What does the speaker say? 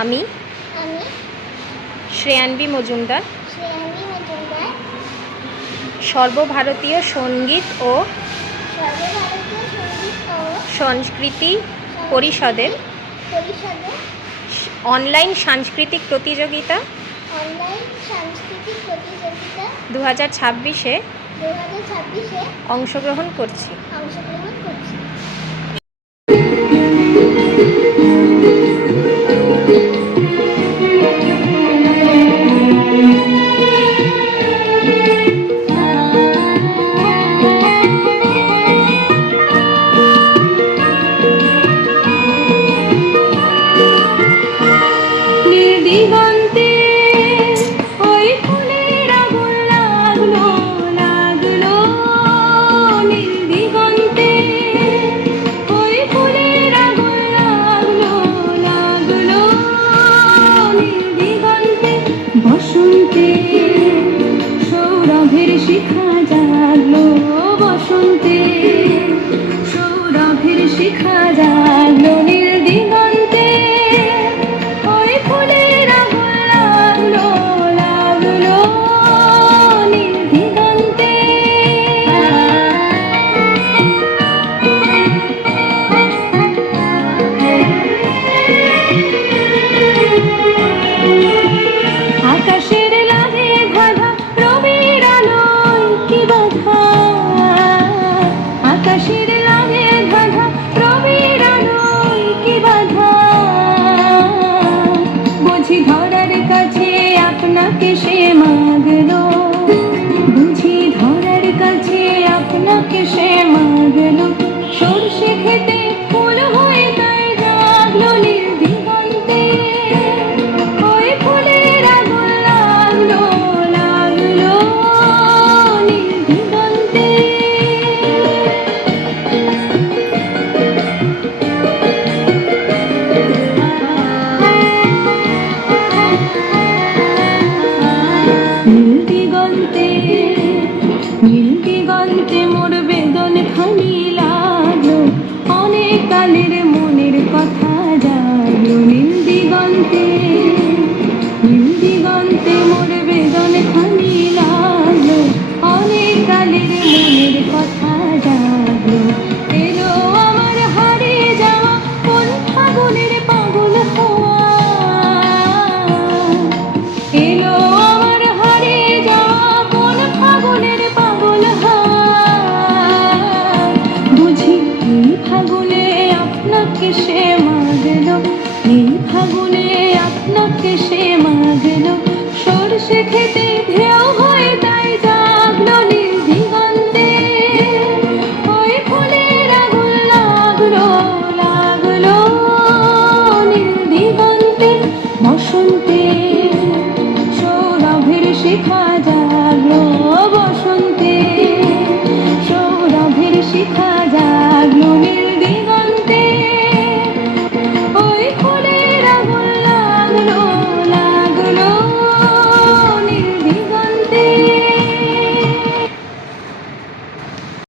আমি আমি শ্রেয়ান্বী মজুমদার শ্রেয়ান্বী মজুমদার সর্বভারতীয় সঙ্গীত ও সর্বভারতীয় সঙ্গীত ও সংস্কৃতি পরিষদের অনলাইন সাংস্কৃতিক প্রতিযোগিতা অনলাইন সাংস্কৃতিক প্রতিযোগিতা 2026-এ 2026-এ অংশগ্রহণ করছি। দিগন্তে ওই ফুলের আগুন লাগলো লাগলো, নীল দিগন্তে ওই ফুলের আগুন লাগলো লাগলো, নীল দিগন্তে বসন্তে সৌরভের শিখা জাগলো, বসন্তে সৌরভের শিখা জাগলো, নীল দিগন্তে ওই ফুলের আগুন লাগলো লাগলো, নীল দিগন্তে। আকাশের লালে বাঁধা রবির আলোয় কি বাধা, আকাশের লালে বাঁধা রবির আলোয় কি বাধা, বুঝি ধরার কাছে আপনাকে সে মাগলো, বুঝি ধরার কাছে আপনাকে সে মাগলো, সরষে খেতে ফুল হয়ে তাই জাগলো, নীল দিগন্তে ওই ফুলের আগুন লাগলো লাগলো, নীল দিগন্তে। নীল দিগন্তে নীল দিগন্তে মোর বেদন খানি লাগলো, অনেক কালের মনের কথা জাগলো, নীল দিগন্তে নীল দিগন্তে মোর বেদন খানি লাগলো, অনেক কালের মনের কথা জাগলো, এলো আমার হারিয়ে যাওয়া কোন ফাগুনের পাগল হওয়া, এলো আমার হারিয়ে যাওয়া কোন ফাগুনের পাগল হওয়া, বুঝি এই ফাগুনে আপনাকে সে মাগলো, এই ফাগুনে আপনাকে সে মাগলো, সরষে খেতে ঢেউ হয়ে তাই জাগলো, নীল দিগন্তে ওই ফুলের আগুন লাগলো লাগলো, নীল দিগন্তে বসন্তে সৌরভের শিখা